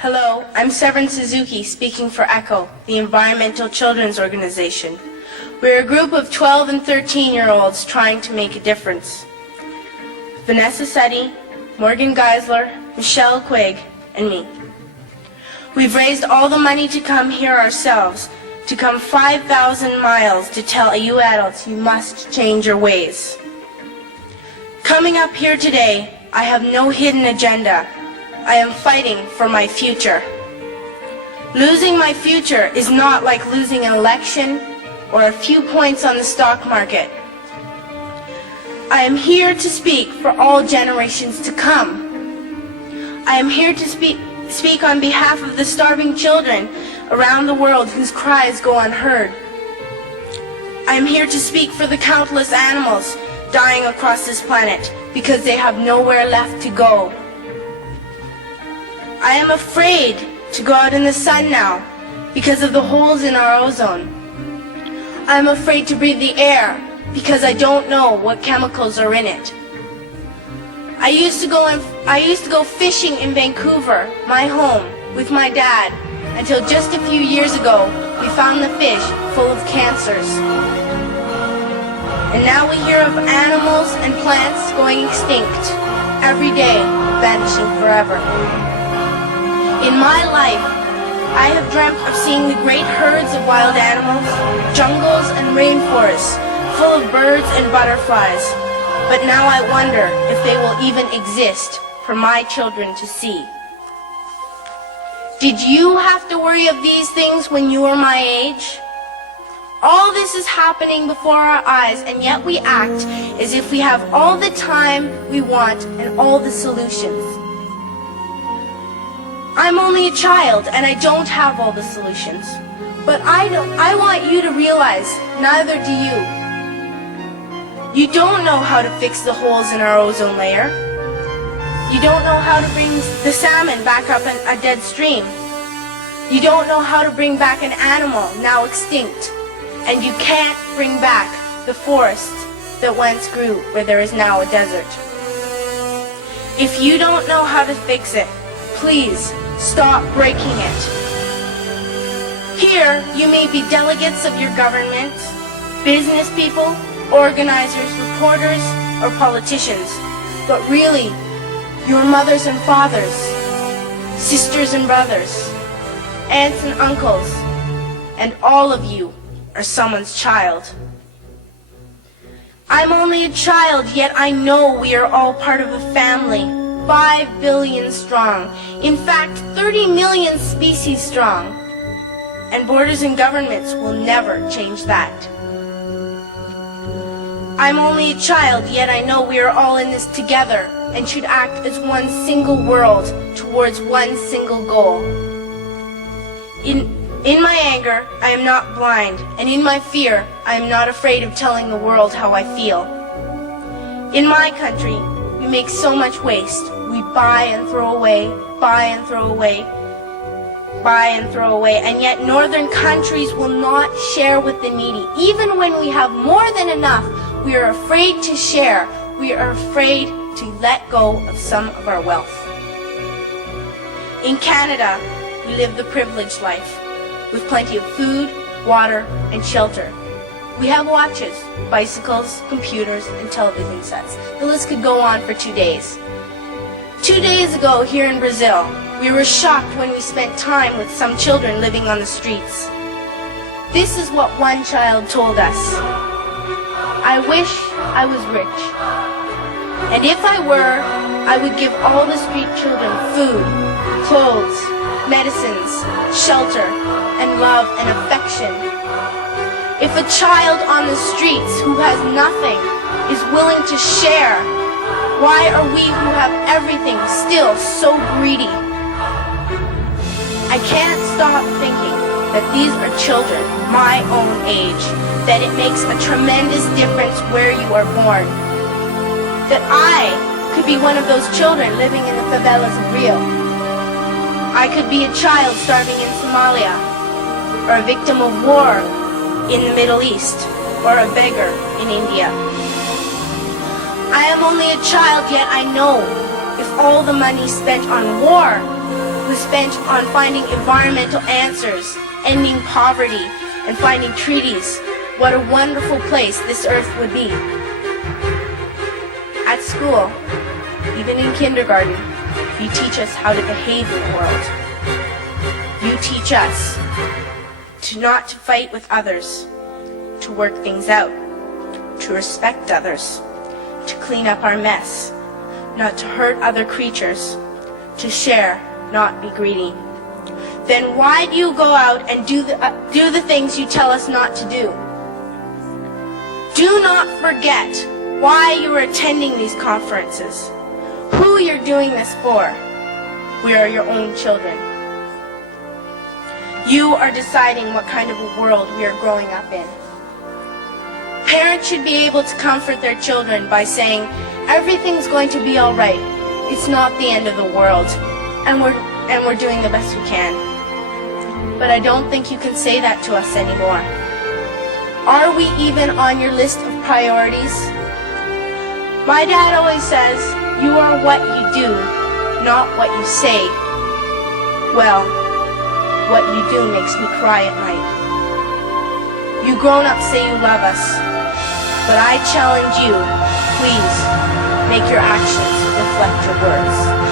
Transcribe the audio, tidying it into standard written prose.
Hello, I'm Severin Suzuki speaking for ECHO, the Environmental Children's Organization. We're a group of 12 and 13-year-olds trying to make a difference. Vanessa Setti, Morgan Geisler, Michelle Quigg, and me. We've raised all the money to come here ourselves, to come 5,000 miles to tell you adults you must change your ways. Coming up here today, I have no hidden agenda. I am fighting for my future. Losing my future is not like losing an election or a few points on the stock market. I am here to speak for all generations to come. I am here to speak on behalf of the starving children around the world whose cries go unheard. I am here to speak for the countless animals dying across this planet because they have nowhere left to go. I am afraid to go out in the sun now because of the holes in our ozone. I am afraid to breathe the air because I don't know what chemicals are in it. I used to go fishing in Vancouver, my home, with my dad, until just a few years ago we found the fish full of cancers. And now we hear of animals and plants going extinct, every day vanishing forever. In my life, I have dreamt of seeing the great herds of wild animals, jungles and rainforests full of birds and butterflies. But now I wonder if they will even exist for my children to see. Did you have to worry of these things when you were my age? All this is happening before our eyes, and yet we act as if we have all the time we want and all the solutions. I'm only a child and I don't have all the solutions. But I want you to realize, neither do you. You don't know how to fix the holes in our ozone layer. You don't know how to bring the salmon back up a dead stream. You don't know how to bring back an animal now extinct. And you can't bring back the forest that once grew where there is now a desert. If you don't know how to fix it, please stop breaking it. Here, you may be delegates of your government, business people, organizers, reporters, or politicians, but really, your mothers and fathers, sisters and brothers, aunts and uncles, and all of you are someone's child. I'm only a child, yet I know we are all part of a family, 5 billion strong, in fact 30 million species strong, and borders and governments will never change that. I'm only a child, yet I know we are all in this together and should act as one single world towards one single goal. In my anger, I am not blind, and in my fear, I am not afraid of telling the world how I feel. In my country, we make so much waste. We buy and throw away, buy and throw away, buy and throw away, and yet northern countries will not share with the needy. Even when we have more than enough, we are afraid to share. We are afraid to let go of some of our wealth. In Canada, we live the privileged life, with plenty of food, water, and shelter. We have watches, bicycles, computers, and television sets. The list could go on for 2 days. 2 days ago, here in Brazil, we were shocked when we spent time with some children living on the streets. This is what one child told us. I wish I was rich. And if I were, I would give all the street children food, clothes, medicines, shelter, and love and affection. If a child on the streets who has nothing is willing to share, why are we who have everything still so greedy? I can't stop thinking that these are children my own age, that it makes a tremendous difference where you are born. That I could be one of those children living in the favelas of Rio. I could be a child starving in Somalia, or a victim of war in the Middle East, or a beggar in India. I am only a child, yet I know if all the money spent on war was spent on finding environmental answers, ending poverty, and finding treaties, what a wonderful place this earth would be. At school, even in kindergarten, you teach us how to behave in the world. You teach us not to fight with others, to work things out, to respect others, to clean up our mess, not to hurt other creatures, to share, not be greedy. Then why do you go out and do the things you tell us not to do? Do not forget why you are attending these conferences, who you're doing this for. We are your own children. You are deciding what kind of a world we are growing up in. Parents should be able to comfort their children by saying, everything's going to be all right. It's not the end of the world, and we're doing the best we can. But I don't think you can say that to us anymore. Are we even on your list of priorities? My dad always says, you are what you do, not what you say. Well, what you do makes me cry at night. You grown-ups say you love us, but I challenge you, please, make your actions reflect your words.